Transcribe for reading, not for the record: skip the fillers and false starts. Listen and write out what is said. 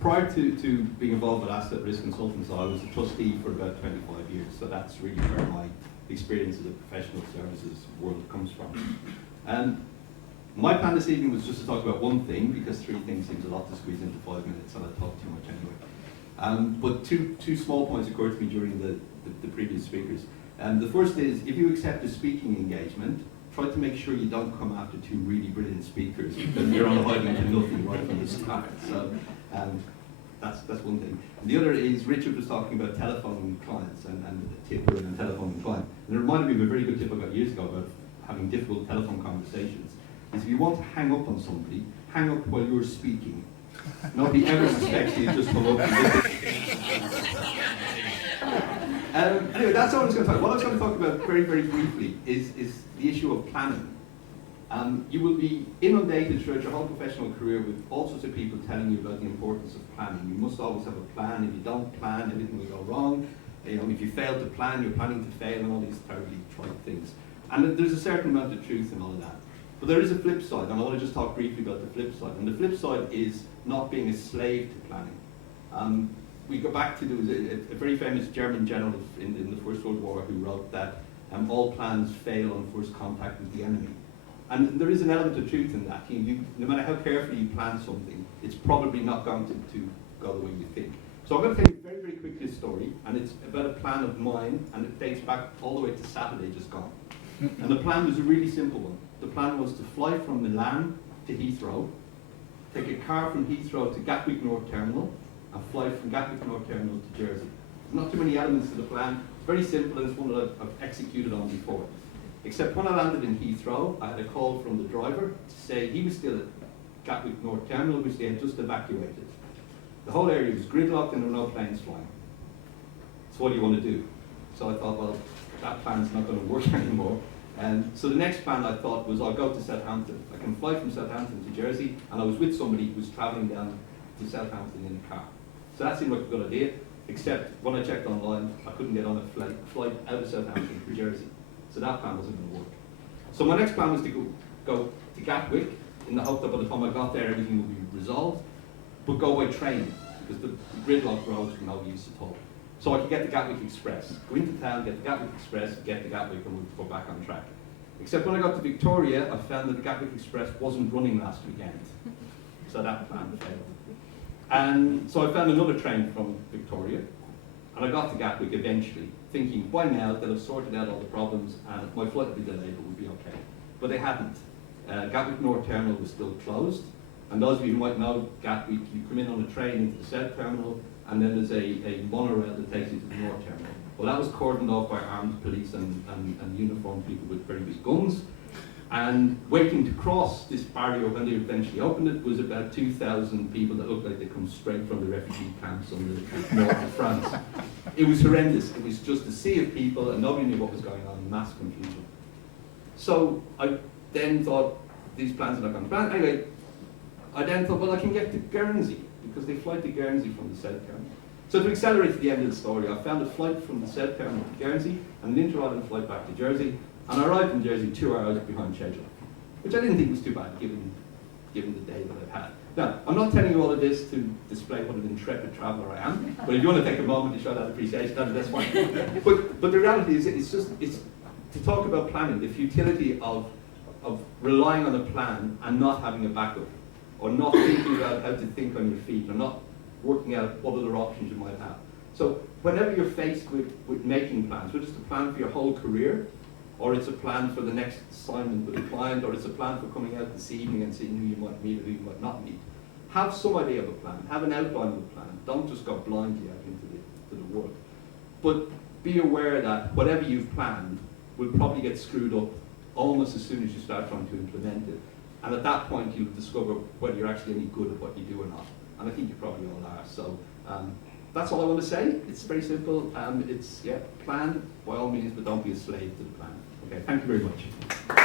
Prior to being involved with asset risk consultants, I was a trustee for about 25 years, so that's really where my experience of the professional services world comes from. My plan this evening was just to talk about one thing, because 3 things seems a lot to squeeze into 5 minutes, and I talk too much anyway. But two small points occurred to me during the previous speakers. The first is, if you accept a speaking engagement, try to make sure you don't come after 2 really brilliant speakers, because you're on a hiding to nothing right from the start. So that's one thing. And the other is, Richard was talking about telephoning clients and a tip and telephoning client. And it reminded me of a very good tip I got years ago about having difficult telephone conversations. Is if you want to hang up on somebody, hang up while you're speaking. Nobody ever suspects you just hung up. Anyway, that's all I was going to talk about. What I was going to talk about very, very briefly is the issue of planning. You will be inundated throughout your whole professional career with all sorts of people telling you about the importance of planning. You must always have a plan. If you don't plan, everything will go wrong. If you fail to plan, you're planning to fail, and all these terribly trite things. And there's a certain amount of truth in all of that. But there is a flip side, and I want to just talk briefly about the flip side. And the flip side is not being a slave to planning. We go back to, there was a very famous German general in the First World War who wrote that all plans fail on first contact with the enemy. And there is an element of truth in that. No matter how carefully you plan something, it's probably not going to go the way you think. So I'm going to tell you very, very quickly a story, and it's about a plan of mine, and it dates back all the way to Saturday just gone. And the plan was a really simple one. The plan was to fly from Milan to Heathrow, take a car from Heathrow to Gatwick North Terminal, and fly from Gatwick North Terminal to Jersey. There's not too many elements to the plan. It's very simple, and it's one that I've executed on before. Except when I landed in Heathrow, I had a call from the driver to say he was still at Gatwick North Terminal, which they had just evacuated. The whole area was gridlocked and there were no planes flying. So what do you want to do? So I thought, well, that plan's not going to work anymore. And so the next plan I thought was, I'll go to Southampton. I can fly from Southampton to Jersey, and I was with somebody who was traveling down to Southampton in a car. So that seemed like a good idea, except when I checked online, I couldn't get on a flight out of Southampton for Jersey. So that plan wasn't going to work. So my next plan was to go to Gatwick, in the hope that by the time I got there, everything would be resolved, but go by train, because the gridlock roads were no use at all. So I could get the Gatwick Express, go into town, get the Gatwick Express, get the Gatwick, and we'd go back on track. Except when I got to Victoria, I found that the Gatwick Express wasn't running last weekend. So that plan failed. And so I found another train from Victoria, and I got to Gatwick eventually, thinking by now they'll have sorted out all the problems and my flight would be delayed, but would be okay. But they hadn't. Gatwick North Terminal was still closed, and those of you who might know Gatwick, you come in on a train into the South Terminal, and then there's a monorail that takes you to the North Terminal. Well, that was cordoned off by armed police and uniformed people with very big guns. And waiting to cross this barrier when they eventually opened it was about 2,000 people that looked like they'd come straight from the refugee camps on the north of France. It was horrendous. It was just a sea of people and nobody knew what was going on, mass confusion. So I then thought, these plans are not going to plan. Anyway, I then thought, well, I can get to Guernsey, because they fly to Guernsey from the South Terminal. So to accelerate to the end of the story, I found a flight from the South Terminal to Guernsey and an inter-island flight back to Jersey, and I arrived in Jersey 2 hours behind schedule, which I didn't think was too bad given the day that I've had. Now, I'm not telling you all of this to display what an intrepid traveller I am, but if you want to take a moment to show that appreciation, that's fine. But the reality is, it's to talk about planning, the futility of relying on a plan and not having a backup, or not thinking about how to think on your feet, or not working out what other options you might have. So whenever you're faced with making plans, whether it's a plan for your whole career, or it's a plan for the next assignment with a client, or it's a plan for coming out this evening and seeing who you might meet or who you might not meet, have some idea of a plan, have an outline of a plan. Don't just go blindly out into the world. But be aware that whatever you've planned will probably get screwed up almost as soon as you start trying to implement it. And at that point, you'll discover whether you're actually any good at what you do or not. And I think you probably all are. So that's all I want to say. It's very simple. Plan by all means, but don't be a slave to the plan. Okay, thank you very much.